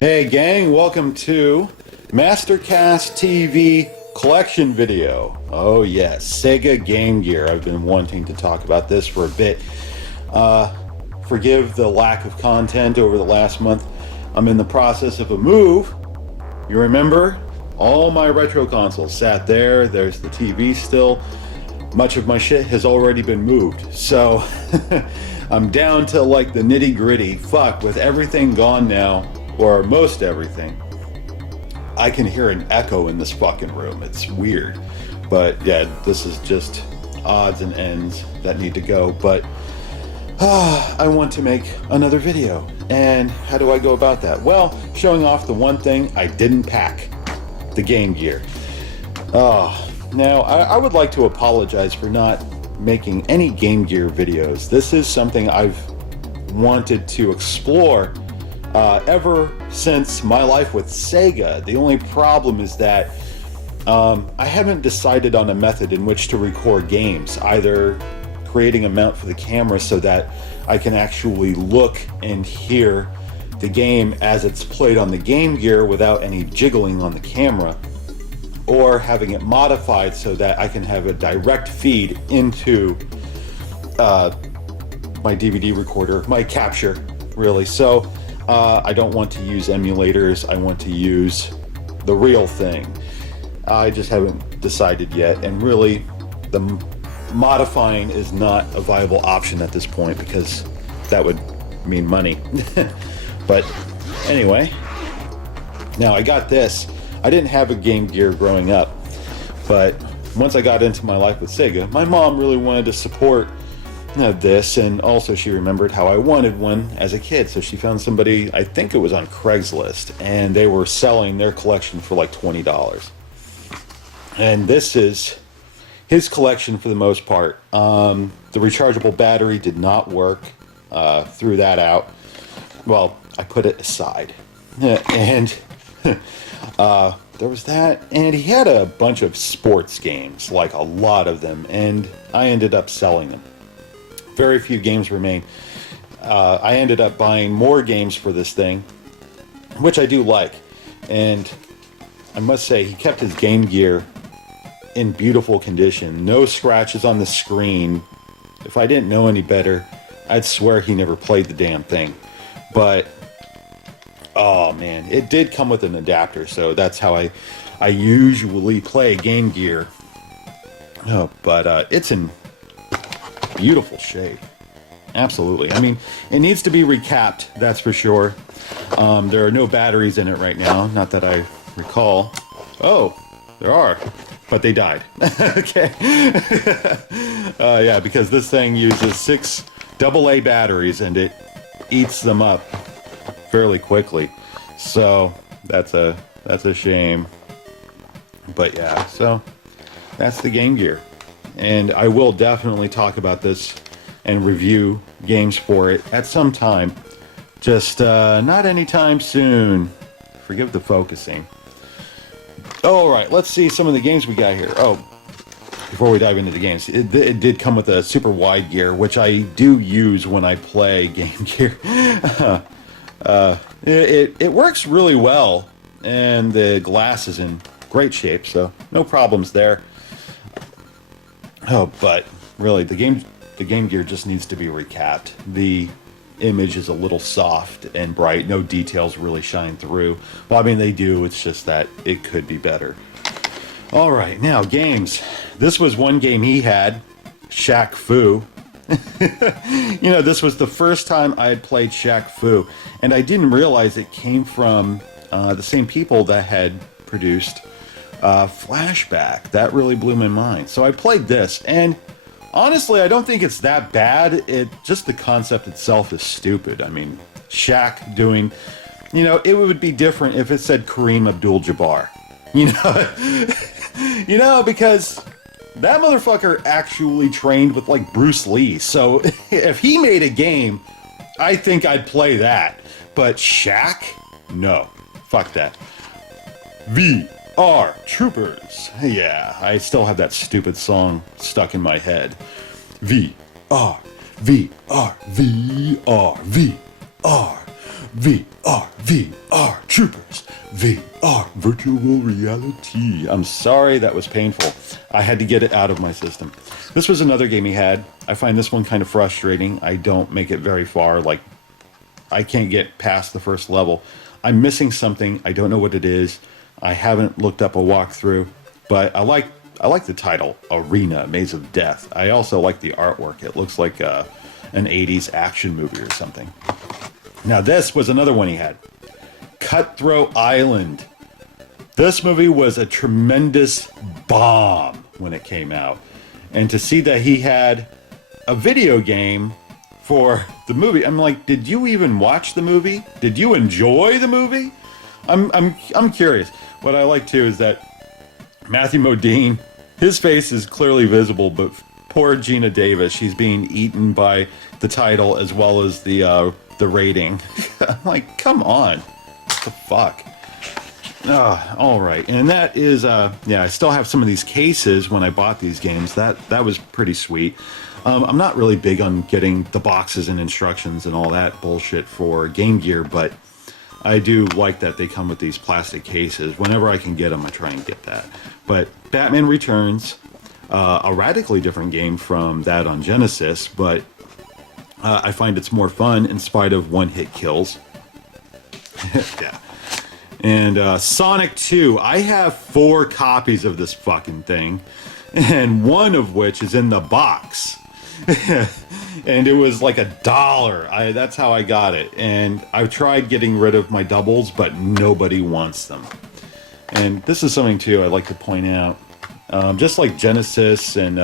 Hey gang, welcome to Mastercast TV collection video. Oh yes, Sega Game Gear. I've been wanting to talk about this for a bit. Forgive the lack of content over the last month. I'm in the process of a move. You remember? All my retro consoles sat there. There's the TV still. Much of my shit has already been moved. So I'm down to like the nitty gritty. Fuck, with everything gone now, or most everything, I can hear an echo in this fucking room. It's weird. But yeah, this is just odds and ends that need to go. But I want to make another video. And how do I go about that? Well, showing off the one thing I didn't pack. The Game Gear. Now, I would like to apologize for not making any Game Gear videos. This is something I've wanted to explore ever since my life with Sega. The only problem is that I haven't decided on a method in which to record games, either creating a mount for the camera so that I can actually look and hear the game as it's played on the Game Gear without any jiggling on the camera, or having it modified so that I can have a direct feed into my DVD recorder, my capture, really. So I don't want to use emulators. I want to use the real thing. I just haven't decided yet, and really the modifying is not a viable option at this point because that would mean money. But anyway, now I got this. I didn't have a Game Gear growing up, but once I got into my life with Sega, my mom really wanted to support this, and also she remembered how I wanted one as a kid, so she found somebody, I think it was on Craigslist, and they were selling their collection for like $20. And this is his collection for the most part. The rechargeable battery did not work. Threw that out. Well, I put it aside. And there was that, and he had a bunch of sports games, like a lot of them, and I ended up selling them. Very few games remain. I ended up buying more games for this thing, which I do like, and I must say he kept his Game Gear in beautiful condition. No scratches on the screen. If I didn't know any better, I'd swear he never played the damn thing. But oh man, it did come with an adapter, so that's how I usually play Game Gear. But it's in beautiful shape. Absolutely. I mean, it needs to be recapped, that's for sure. There are no batteries in it right now, not that I recall. Oh, there are, but they died. Okay. Yeah, because this thing uses 6 AA batteries and it eats them up fairly quickly, so that's a shame. But yeah, so that's the Game Gear, and I will definitely talk about this and review games for it at some time, just not anytime soon. Forgive the focusing. All right, let's see some of the games we got here. Oh, before we dive into the games, it did come with a super wide gear, which I do use when I play Game Gear. It works really well, and the glass is in great shape, so no problems there. Oh, but really, the Game Gear just needs to be recapped. The image is a little soft and bright. No details really shine through. Well, I mean, they do. It's just that it could be better. All right, now games. This was one game he had, Shaq Fu. You know, this was the first time I had played Shaq Fu, and I didn't realize it came from the same people that had produced Flashback. That really blew my mind. So I played this, and honestly, I don't think it's that bad. Just the concept itself is stupid. I mean, Shaq doing, you know, it would be different if it said Kareem Abdul-Jabbar. You know, because that motherfucker actually trained with like Bruce Lee. So if he made a game, I think I'd play that. But Shaq? No. Fuck that. VR Troopers. Yeah, I still have that stupid song stuck in my head. VR, VR, VR, VR, VR Troopers, VR Virtual Reality. I'm sorry, that was painful. I had to get it out of my system. This was another game he had. I find this one kind of frustrating. I don't make it very far. Like, I can't get past the first level. I'm missing something. I don't know what it is. I haven't looked up a walkthrough, but I like the title, Arena, Maze of Death. I also like the artwork. It looks like an 80s action movie or something. Now this was another one he had. Cutthroat Island. This movie was a tremendous bomb when it came out. And to see that he had a video game for the movie, I'm like, did you even watch the movie? Did you enjoy the movie? I'm curious. What I like too is that Matthew Modine, his face is clearly visible, but poor Gina Davis, she's being eaten by the title as well as the rating. I'm like, come on. What the fuck? All right. And that is, yeah, I still have some of these cases when I bought these games. That was pretty sweet. I'm not really big on getting the boxes and instructions and all that bullshit for Game Gear, but I do like that they come with these plastic cases. Whenever I can get them, I try and get that. But Batman Returns, a radically different game from that on Genesis, but I find it's more fun in spite of one-hit kills. Yeah. And Sonic 2. I have 4 copies of this fucking thing, and one of which is in the box. And it was like $1. That's how I got it. And I've tried getting rid of my doubles, but nobody wants them. And this is something too I'd like to point out. Just like Genesis and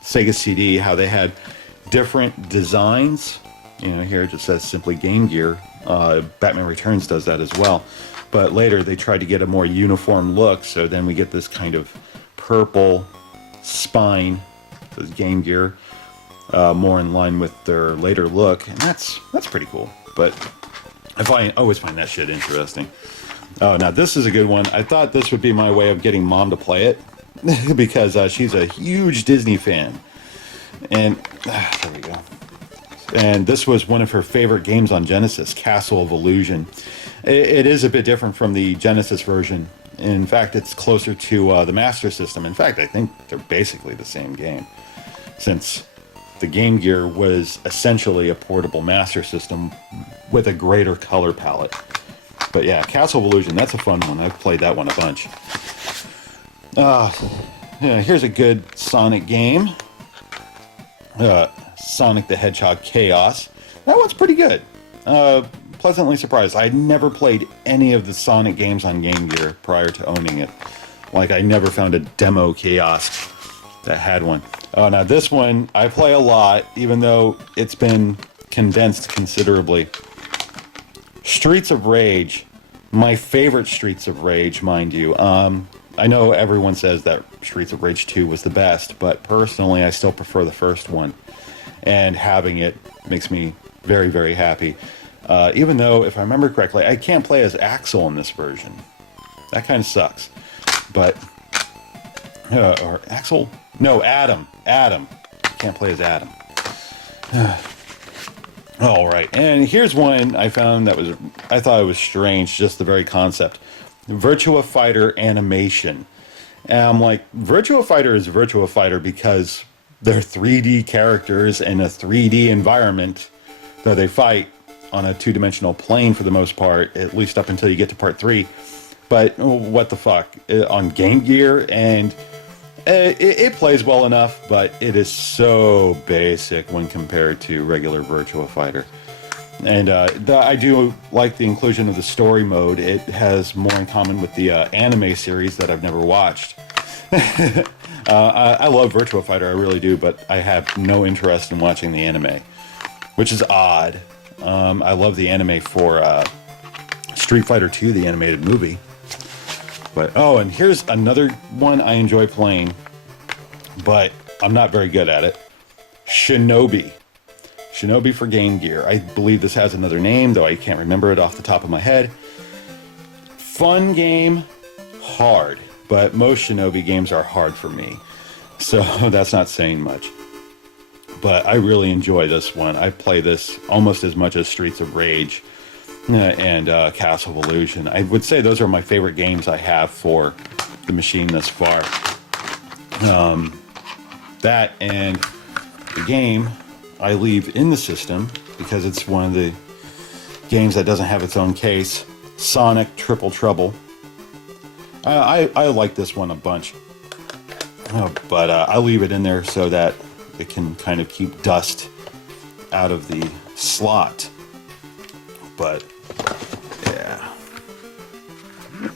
Sega CD, how they had different designs. You know, here it just says simply Game Gear. Batman Returns does that as well. But later they tried to get a more uniform look, so then we get this kind of purple spine, this Game Gear, more in line with their later look, and that's pretty cool. But I always find that shit interesting. Oh, now this is a good one. I thought this would be my way of getting Mom to play it because she's a huge Disney fan, and there we go. And this was one of her favorite games on Genesis, Castle of Illusion. It is a bit different from the Genesis version. In fact, it's closer to the Master System. In fact, I think they're basically the same game, since the Game Gear was essentially a portable Master System with a greater color palette. But yeah, Castle of Illusion, that's a fun one. I've played that one a bunch. Yeah, here's a good Sonic game. Sonic the Hedgehog Chaos. That one's pretty good. Pleasantly surprised. I'd never played any of the Sonic games on Game Gear prior to owning it. Like, I never found a demo kiosk that had one. Oh, now this one I play a lot, even though it's been condensed considerably. Streets of Rage. My favorite Streets of Rage, mind you. I know everyone says that Streets of Rage 2 was the best, but personally I still prefer the first one. And having it makes me very, very happy. Even though, if I remember correctly, I can't play as Axel in this version. That kind of sucks. But, or Axel? No, Adam. Adam. Can't play as Adam. All right, and here's one I found that I thought it was strange, just the very concept. Virtua Fighter animation. And I'm like, Virtua Fighter is Virtua Fighter because they're 3D characters in a 3D environment, though they fight on a two-dimensional plane for the most part, at least up until you get to part 3. But what the fuck? On Game Gear, and it plays well enough, but it is so basic when compared to regular Virtua Fighter. And I do like the inclusion of the story mode. It has more in common with the anime series that I've never watched. I love Virtua Fighter, I really do, but I have no interest in watching the anime, which is odd. I love the anime for Street Fighter 2, the animated movie. But oh, and here's another one I enjoy playing, but I'm not very good at it. Shinobi. Shinobi for Game Gear. I believe this has another name, though I can't remember it off the top of my head. Fun game, hard. But most Shinobi games are hard for me. So that's not saying much. But I really enjoy this one. I play this almost as much as Streets of Rage. and Castle of Illusion. I would say those are my favorite games I have for the machine thus far. That and the game I leave in the system because it's one of the games that doesn't have its own case, Sonic Triple Trouble. I like this one a bunch, but I leave it in there so that it can kind of keep dust out of the slot. But yeah,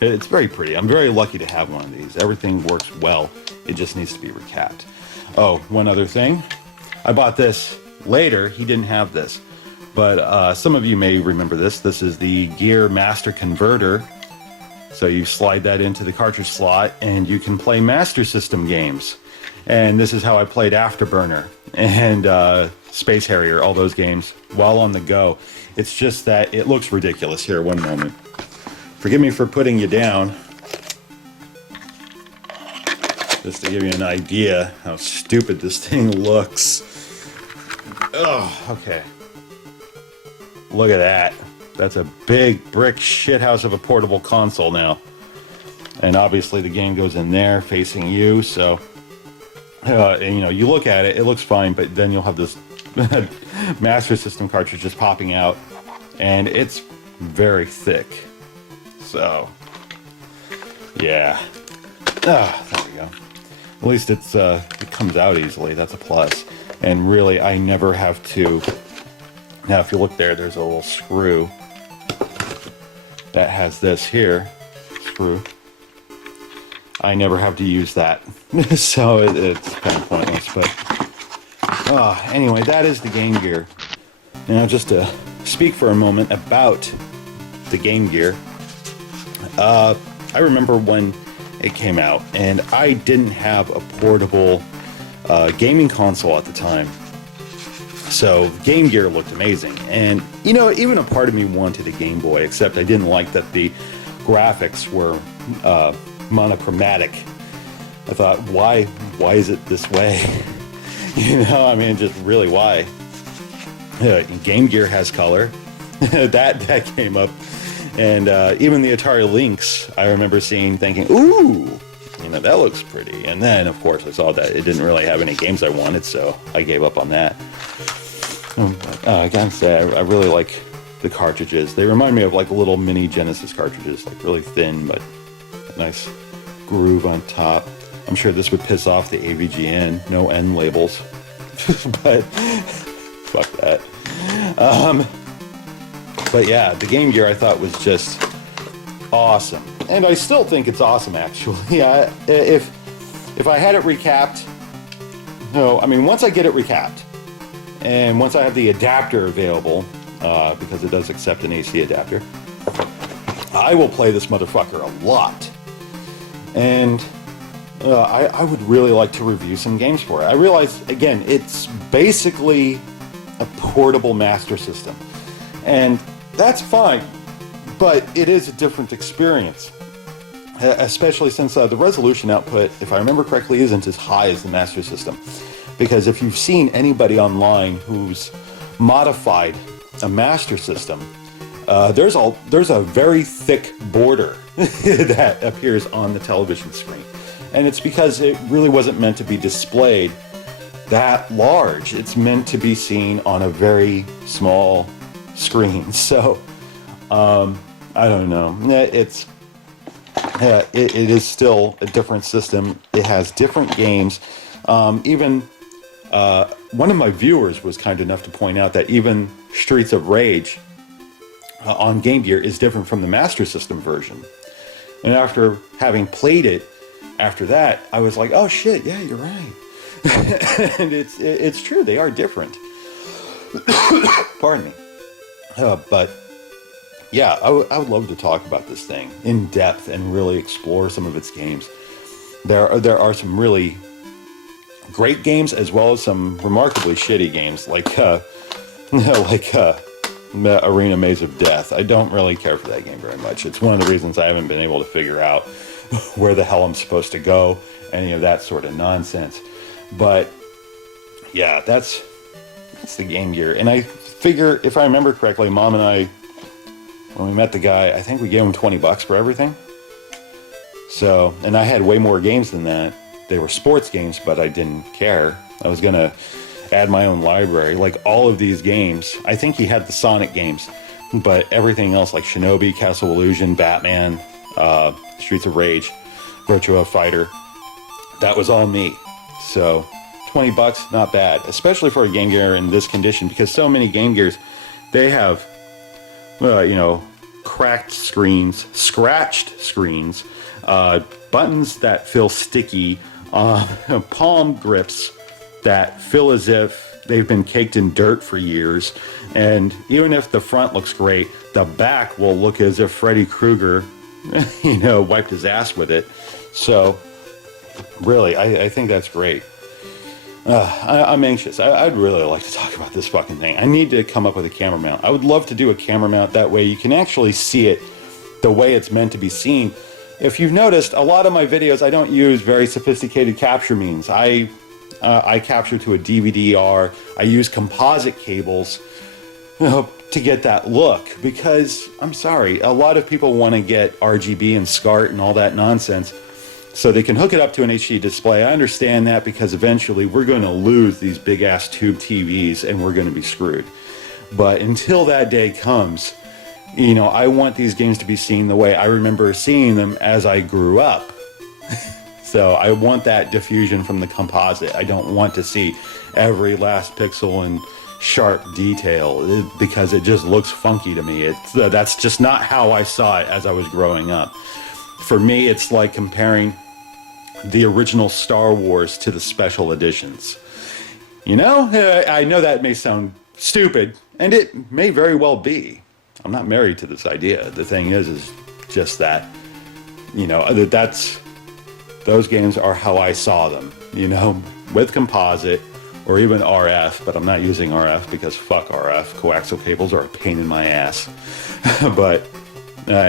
it's very pretty. I'm very lucky to have one of these. Everything works well. It just needs to be recapped. Oh, one other thing. I bought this later. He didn't have this. But some of you may remember this. This is the Gear Master Converter. So you slide that into the cartridge slot and you can play Master System games. And this is how I played Afterburner and Space Harrier, all those games, while on the go. It's just that it looks ridiculous here. One moment. Forgive me for putting you down. Just to give you an idea how stupid this thing looks. Oh, okay. Look at that. That's a big brick shithouse of a portable console now. And obviously the game goes in there facing you, so... and, you know, you look at it, it looks fine, but then you'll have this Master System cartridge just popping out. And it's very thick. So... yeah. Ah, there we go. At least it comes out easily. That's a plus. And really, I never have to... Now, if you look there, there's a little screw that has this here. Screw. I never have to use that. So it's kind of pointless. But anyway, that is the Game Gear. Now, just to speak for a moment about the Game Gear. I remember when it came out, and I didn't have a portable gaming console at the time. So Game Gear looked amazing, and you know, even a part of me wanted a Game Boy, except I didn't like that the graphics were monochromatic. I thought, why is it this way? You know, I mean, just really why? Game Gear has color. that came up, and even the Atari Lynx, I remember seeing, thinking, ooh, you know, that looks pretty. And then, of course, I saw that it didn't really have any games I wanted, so I gave up on that. I gotta say, I really like the cartridges. They remind me of like little mini Genesis cartridges, like really thin, but a nice groove on top. I'm sure this would piss off the AVGN, no N labels, but fuck that. But yeah, the Game Gear I thought was just awesome, and I still think it's awesome. Actually, yeah. If I had it recapped, no, I mean once I get it recapped. And once I have the adapter available, because it does accept an AC adapter, I will play this motherfucker a lot. And I would really like to review some games for it. I realize, again, it's basically a portable Master System. And that's fine, but it is a different experience. Especially since the resolution output, if I remember correctly, isn't as high as the Master System. Because if you've seen anybody online who's modified a Master System, there's a very thick border that appears on the television screen. And it's because it really wasn't meant to be displayed that large. It's meant to be seen on a very small screen. So, I don't know. It is still a different system. It has different games. One of my viewers was kind enough to point out that even Streets of Rage on Game Gear is different from the Master System version. And after having played it, after that, I was like, oh shit, yeah, you're right. And it's true, they are different. Pardon me. But yeah, I would love to talk about this thing in depth and really explore some of its games. There are some really great games as well as some remarkably shitty games like Arena Maze of Death. I don't really care for that game very much. It's one of the reasons I haven't been able to figure out where the hell I'm supposed to go, any of that sort of nonsense. But yeah, that's the Game Gear. And I figure, if I remember correctly, Mom and I when we met the guy, I think we gave him $20 for everything. So, and I had way more games than that. They were sports games, but I didn't care. I was gonna add my own library. Like all of these games, I think he had the Sonic games, but everything else like Shinobi, Castle Illusion, Batman, Streets of Rage, Virtua Fighter, that was all me. So $20, not bad, especially for a Game Gear in this condition, because so many Game Gears, they have, you know, cracked screens, scratched screens, buttons that feel sticky, palm grips that feel as if they've been caked in dirt for years, and even if the front looks great, the back will look as if Freddy Krueger, you know, wiped his ass with it. So, really, I think that's great. I'm anxious. I'd really like to talk about this fucking thing. I need to come up with a camera mount. I would love to do a camera mount. That way you can actually see it the way it's meant to be seen. If you've noticed, a lot of my videos, I don't use very sophisticated capture means. I capture to a DVD-R. I use composite cables, you know, to get that look. Because, I'm sorry, a lot of people want to get RGB and SCART and all that nonsense, so they can hook it up to an HD display. I understand that, because eventually we're going to lose these big ass tube TVs and we're going to be screwed. But until that day comes, you know, I want these games to be seen the way I remember seeing them as I grew up. So I want that diffusion from the composite. I don't want to see every last pixel and sharp detail, because it just looks funky to me. That's just not how I saw it as I was growing up. For me, it's like comparing the original Star Wars to the special editions. You know, I know that may sound stupid, and it may very well be. I'm not married to this idea. The thing is just that, you know, those games are how I saw them, you know, with composite or even RF, but I'm not using RF because fuck RF. Coaxial cables are a pain in my ass. But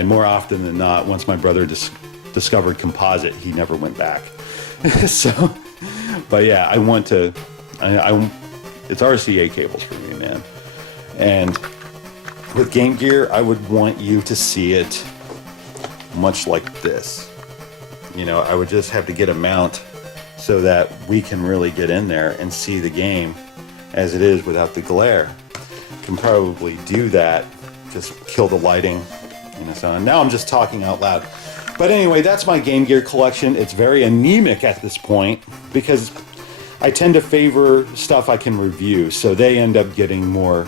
more often than not, once my brother discovered composite, he never went back. So, but yeah, I want to, it's RCA cables for me, man. And with Game Gear, I would want you to see it much like this. You know, I would just have to get a mount so that we can really get in there and see the game as it is without the glare. Can probably do that, just kill the lighting, you know. So now I'm just talking out loud. But anyway, that's my Game Gear collection. It's very anemic at this point because I tend to favor stuff I can review, so they end up getting more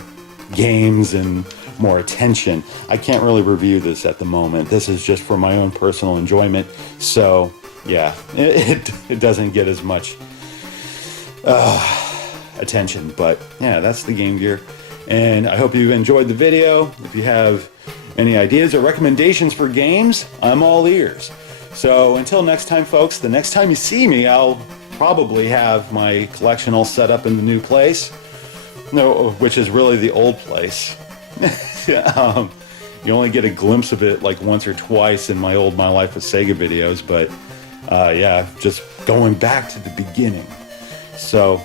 games and more attention. I can't really review this at the moment. This is just for my own personal enjoyment. So yeah, it doesn't get as much attention. But yeah, that's the Game Gear. And I hope you've enjoyed the video. If you have any ideas or recommendations for games, I'm all ears. So until next time, folks, the next time you see me, I'll probably have my collection all set up in the new place. No, which is really the old place. You only get a glimpse of it like once or twice in my old My Life with Sega videos, but yeah, just going back to the beginning. So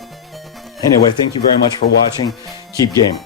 anyway, thank you very much for watching. Keep gaming.